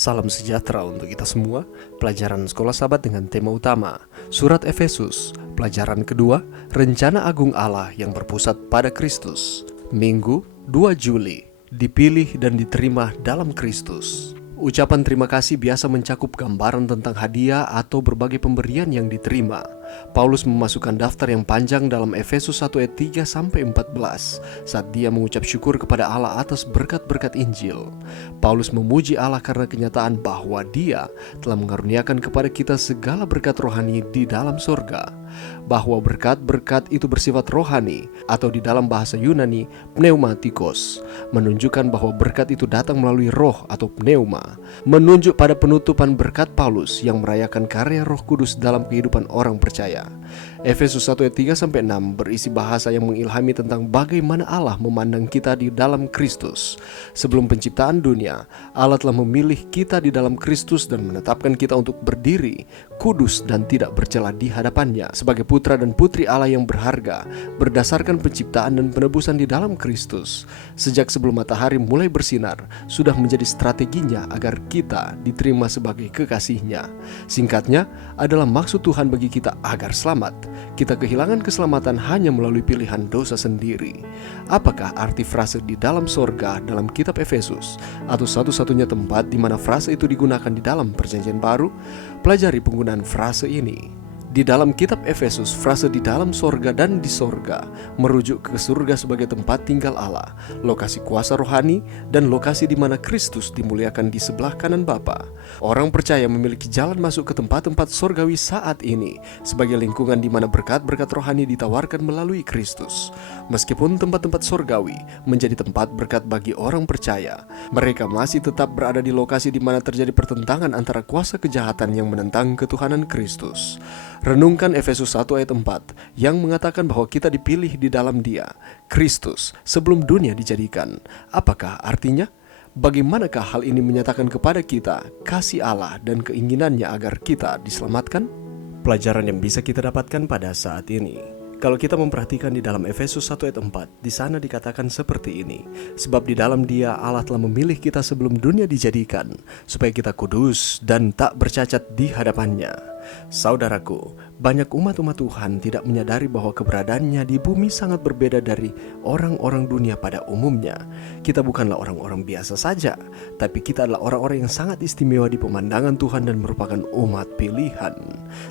Salam sejahtera untuk kita semua. Pelajaran Sekolah Sahabat dengan tema utama Surat Efesus, pelajaran kedua, Rencana Agung Allah yang berpusat pada Kristus. Minggu 2 Juli, dipilih dan diterima dalam Kristus. Ucapan terima kasih biasa mencakup gambaran tentang hadiah atau berbagai pemberian yang diterima. Paulus memasukkan daftar yang panjang dalam Efesus 1 ayat 3-14 saat dia mengucap syukur kepada Allah atas berkat-berkat Injil. Paulus memuji Allah karena kenyataan bahwa Dia telah mengaruniakan kepada kita segala berkat rohani di dalam surga. Bahwa berkat-berkat itu bersifat rohani atau di dalam bahasa Yunani pneumatikos, menunjukkan bahwa berkat itu datang melalui roh atau pneuma, menunjuk pada penutupan berkat Paulus yang merayakan karya Roh Kudus dalam kehidupan orang percaya. Efesus 1 ayat 3-6 berisi bahasa yang mengilhami tentang bagaimana Allah memandang kita di dalam Kristus. Sebelum penciptaan dunia, Allah telah memilih kita di dalam Kristus dan menetapkan kita untuk berdiri kudus dan tidak bercela di hadapannya sebagai putra dan putri Allah yang berharga berdasarkan penciptaan dan penebusan di dalam Kristus. Sejak sebelum matahari mulai bersinar, sudah menjadi strateginya agar kita diterima sebagai kekasihnya. Singkatnya, adalah maksud Tuhan bagi kita agar selamat. Kita kehilangan keselamatan hanya melalui pilihan dosa sendiri. Apakah arti frase di dalam sorga dalam kitab Efesus, atau satu-satunya tempat di mana frase itu digunakan di dalam Perjanjian Baru? Pelajari penggunaan frase ini. Di dalam kitab Efesus, frase di dalam sorga dan di sorga merujuk ke surga sebagai tempat tinggal Allah, lokasi kuasa rohani, dan lokasi di mana Kristus dimuliakan di sebelah kanan Bapa. Orang percaya memiliki jalan masuk ke tempat-tempat sorgawi saat ini sebagai lingkungan di mana berkat-berkat rohani ditawarkan melalui Kristus. Meskipun tempat-tempat sorgawi menjadi tempat berkat bagi orang percaya, mereka masih tetap berada di lokasi di mana terjadi pertentangan antara kuasa kejahatan yang menentang ketuhanan Kristus. Renungkan Efesus 1 ayat 4 yang mengatakan bahwa kita dipilih di dalam Dia, Kristus, sebelum dunia dijadikan. Apakah artinya? Bagaimanakah hal ini menyatakan kepada kita kasih Allah dan keinginannya agar kita diselamatkan? Pelajaran yang bisa kita dapatkan pada saat ini. Kalau kita memperhatikan di dalam Efesus 1 ayat 4, di sana dikatakan seperti ini. Sebab di dalam Dia Allah telah memilih kita sebelum dunia dijadikan, supaya kita kudus dan tak bercacat di hadapannya. Saudaraku, banyak umat-umat Tuhan tidak menyadari bahwa keberadaannya di bumi sangat berbeda dari orang-orang dunia pada umumnya. Kita bukanlah orang-orang biasa saja, tapi kita adalah orang-orang yang sangat istimewa di pemandangan Tuhan dan merupakan umat pilihan.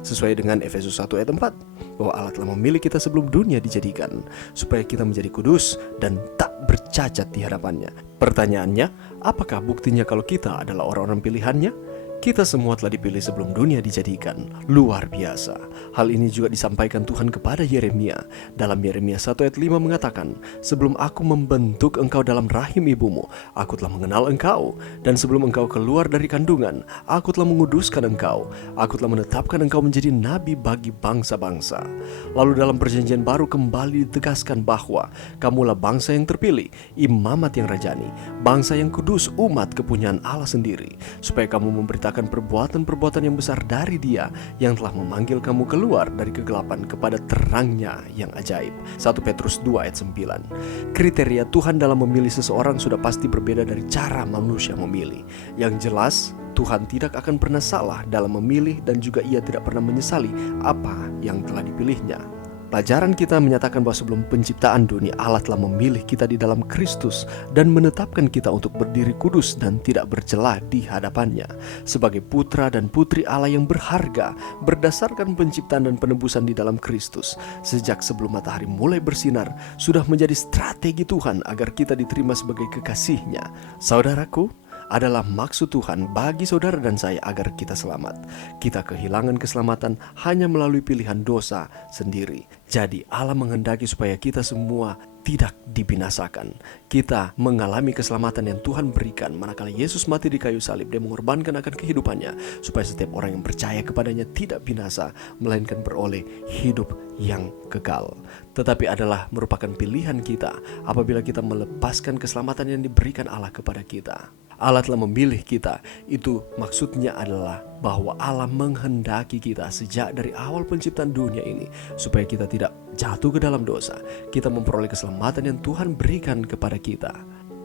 Sesuai dengan Efesus 1 ayat 4, bahwa Allah telah memilih kita sebelum dunia dijadikan, supaya kita menjadi kudus dan tak bercacat di hadapannya. Pertanyaannya, apakah buktinya kalau kita adalah orang-orang pilihannya? Kita semua telah dipilih sebelum dunia dijadikan. Luar biasa. Hal ini juga disampaikan Tuhan kepada Yeremia. Dalam Yeremia 1 ayat 5 mengatakan, sebelum aku membentuk engkau dalam rahim ibumu, aku telah mengenal engkau. Dan sebelum engkau keluar dari kandungan, aku telah menguduskan engkau. Aku telah menetapkan engkau menjadi nabi bagi bangsa-bangsa. Lalu dalam Perjanjian Baru kembali ditegaskan bahwa kamulah bangsa yang terpilih, imamat yang rajani, bangsa yang kudus, umat kepunyaan Allah sendiri, supaya kamu memberitakan perbuatan-perbuatan yang besar dari Dia yang telah memanggil kamu keluar dari kegelapan kepada terangnya yang ajaib. 1 Petrus 2 ayat 9. Kriteria Tuhan dalam memilih seseorang sudah pasti berbeda dari cara manusia memilih. Yang jelas, Tuhan tidak akan pernah salah dalam memilih dan juga Ia tidak pernah menyesali apa yang telah dipilihnya. Pelajaran kita menyatakan bahwa sebelum penciptaan dunia, Allah telah memilih kita di dalam Kristus dan menetapkan kita untuk berdiri kudus dan tidak bercela di hadapannya sebagai putra dan putri Allah yang berharga berdasarkan penciptaan dan penebusan di dalam Kristus. Sejak sebelum matahari mulai bersinar, sudah menjadi strategi Tuhan agar kita diterima sebagai kekasihnya. Saudaraku, adalah maksud Tuhan bagi saudara dan saya agar kita selamat. Kita kehilangan keselamatan hanya melalui pilihan dosa sendiri. Jadi Allah menghendaki supaya kita semua tidak dibinasakan. Kita mengalami keselamatan yang Tuhan berikan manakala Yesus mati di kayu salib. Dia mengorbankan akan kehidupannya supaya setiap orang yang percaya kepadanya tidak binasa, melainkan beroleh hidup yang kekal. Tetapi adalah merupakan pilihan kita apabila kita melepaskan keselamatan yang diberikan Allah kepada kita. Allah telah memilih kita. Itu maksudnya adalah bahwa Allah menghendaki kita sejak dari awal penciptaan dunia ini supaya kita tidak jatuh ke dalam dosa. Kita memperoleh keselamatan yang Tuhan berikan kepada kita.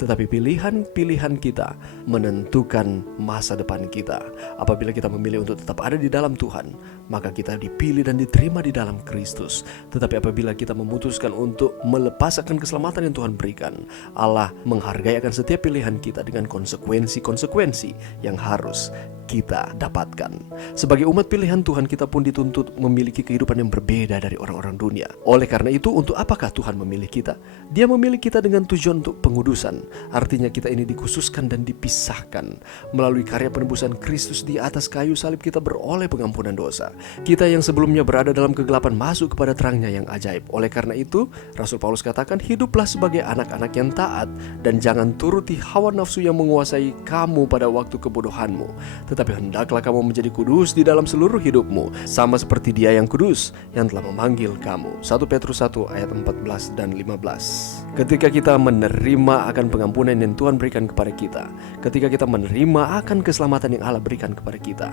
tetapi pilihan-pilihan kita menentukan masa depan kita. Apabila kita memilih untuk tetap ada di dalam Tuhan, maka kita dipilih dan diterima di dalam Kristus. Tetapi apabila kita memutuskan untuk melepas akan keselamatan yang Tuhan berikan, Allah menghargai akan setiap pilihan kita dengan konsekuensi-konsekuensi yang harus kita dapatkan. Sebagai umat pilihan Tuhan, kita pun dituntut memiliki kehidupan yang berbeda dari orang-orang dunia. Oleh karena itu, untuk apakah Tuhan memilih kita? Dia memilih kita dengan tujuan untuk pengudusan. Artinya kita ini dikhususkan dan dipisahkan. Melalui karya penebusan Kristus di atas kayu salib, kita beroleh pengampunan dosa. Kita yang sebelumnya berada dalam kegelapan masuk kepada terangnya yang ajaib. Oleh karena itu, Rasul Paulus katakan, hiduplah sebagai anak-anak yang taat dan jangan turuti hawa nafsu yang menguasai kamu pada waktu kebodohanmu. Tetapi hendaklah kamu menjadi kudus di dalam seluruh hidupmu, sama seperti Dia yang kudus yang telah memanggil kamu. 1 Petrus 1 ayat 14 dan 15. Ketika kita menerima akan pengampunan yang Tuhan berikan kepada kita, ketika kita menerima akan keselamatan yang Allah berikan kepada kita,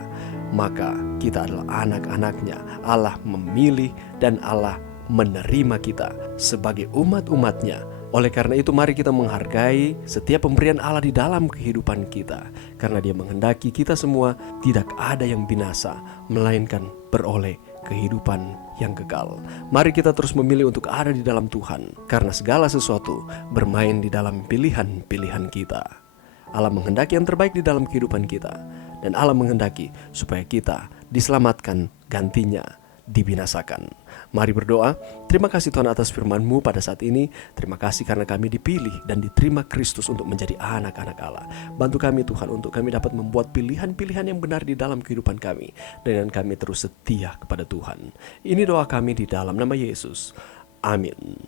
maka kita adalah anak-anaknya. Allah memilih dan Allah menerima kita sebagai umat-umatnya. Oleh karena itu, mari kita menghargai setiap pemberian Allah di dalam kehidupan kita, karena Dia menghendaki kita semua tidak ada yang binasa, melainkan beroleh kehidupan yang kekal. Mari kita terus memilih untuk ada di dalam Tuhan, karena segala sesuatu bermain di dalam pilihan-pilihan kita. Allah menghendaki yang terbaik di dalam kehidupan kita, dan Allah menghendaki supaya kita diselamatkan, gantinya dibinasakan. Mari berdoa. Terima kasih Tuhan atas firman-Mu pada saat ini. Terima kasih karena kami dipilih dan diterima Kristus untuk menjadi anak-anak Allah. Bantu kami Tuhan untuk kami dapat membuat pilihan-pilihan yang benar di dalam kehidupan kami, dengan kami terus setia kepada Tuhan. Ini doa kami di dalam nama Yesus. Amin.